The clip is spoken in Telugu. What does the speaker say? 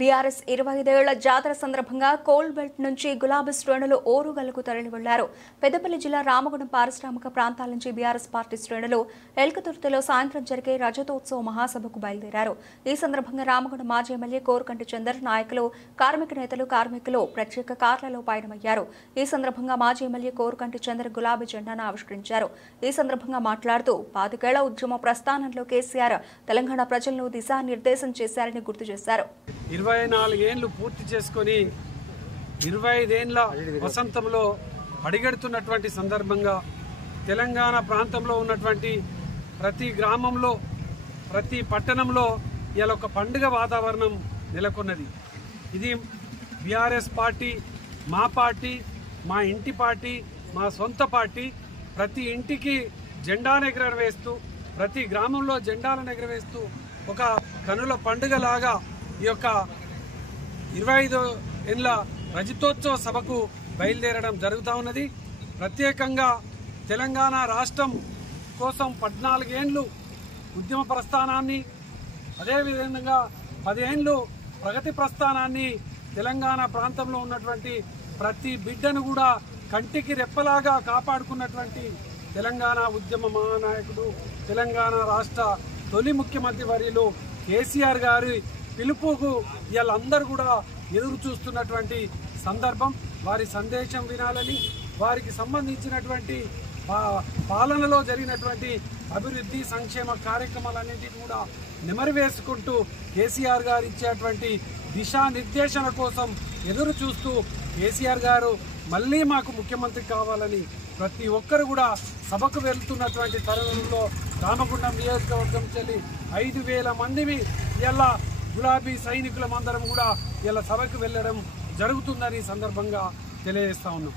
బీఆర్ఎస్ 25 ఏళ్ల జాతర సందర్భంగా కోల్ బెల్ట్ నుంచి గులాబీ శ్రేణులు ఓరుగల్లుకు తరలి వెళ్లారు. పెద్దపల్లి జిల్లా రామగుండం పారిశ్రామిక ప్రాంతాల నుంచి బీఆర్ఎస్ పార్టీ శ్రేణులు ఎల్కతుర్తిలో సాయంత్రం జరిగే రజతోత్సవ మహాసభకు బయలుదేరారు. ఈ సందర్భంగా రామగుండం మాజీ ఎమ్మెల్యే కోరుకంటి చందర్, నాయకులు, కార్మిక నేతలు, కార్మికులు ప్రత్యేక కార్లలో పయనమయ్యారు. ఈ సందర్భంగా మాజీ ఎమ్మెల్యే కోరుకంటి చందర్ గులాబీ జెండాను ఆవిష్కరించారు. ఈ సందర్భంగా మాట్లాడుతూ 25 ఏళ్ల ఉద్యమ ప్రస్థానంలో కేసీఆర్ తెలంగాణ ప్రజలను దిశానిర్దేశం చేశారని గుర్తు చేశారు. 24 ఏళ్లు పూర్తి చేసుకొని 25 ఏళ్ల వసంతంలో అడిగెడుతున్నటువంటి సందర్భంగా తెలంగాణ ప్రాంతంలో ఉన్నటువంటి ప్రతి గ్రామంలో, ప్రతి పట్టణంలో ఇలా ఒక పండుగ వాతావరణం నెలకొన్నది. ఇది బీఆర్ఎస్ పార్టీ, మా ఇంటి పార్టీ, మా సొంత పార్టీ. ప్రతి ఇంటికి జెండాను ఎగరవేస్తూ, ప్రతి గ్రామంలో జెండాలను ఎగరవేస్తూ ఒక కనుల పండుగలాగా ఈ యొక్క 25 ఏళ్ల రజతోత్సవ సభకు బయలుదేరడం జరుగుతూ ఉన్నది. ప్రత్యేకంగా తెలంగాణ రాష్ట్రం కోసం 14 ఏళ్లు ఉద్యమ ప్రస్థానాన్ని, అదేవిధంగా 10 ఏళ్లు ప్రగతి ప్రస్థానాన్ని, తెలంగాణ ప్రాంతంలో ఉన్నటువంటి ప్రతి బిడ్డను కూడా కంటికి రెప్పలాగా కాపాడుకున్నటువంటి తెలంగాణ ఉద్యమ మహానాయకుడు, తెలంగాణ రాష్ట్ర తొలి ముఖ్యమంత్రి వర్యులు కేసీఆర్ గారి పిలుపుకు వీళ్ళందరూ కూడా ఎదురు చూస్తున్నటువంటి సందర్భం. వారి సందేశం వినాలని, వారికి సంబంధించినటువంటి పాలనలో జరిగినటువంటి అభివృద్ధి సంక్షేమ కార్యక్రమాలన్నింటినీ కూడా నెమరివేసుకుంటూ కేసీఆర్ గారు ఇచ్చేటువంటి దిశానిర్దేశన కోసం ఎదురు చూస్తూ కేసీఆర్ గారు మళ్ళీ మాకు ముఖ్యమంత్రి కావాలని ప్రతి ఒక్కరు కూడా సభకు వెళ్తున్నటువంటి తరుణంలో రామగుండం నియోజకవర్గం చెల్లి 5,000 మందిని ఇలా గులాబీ సైనికులమందరం కూడా ఇలా సభకు వెళ్ళడం జరుగుతుందని సందర్భంగా తెలియజేస్తా ఉన్నాం.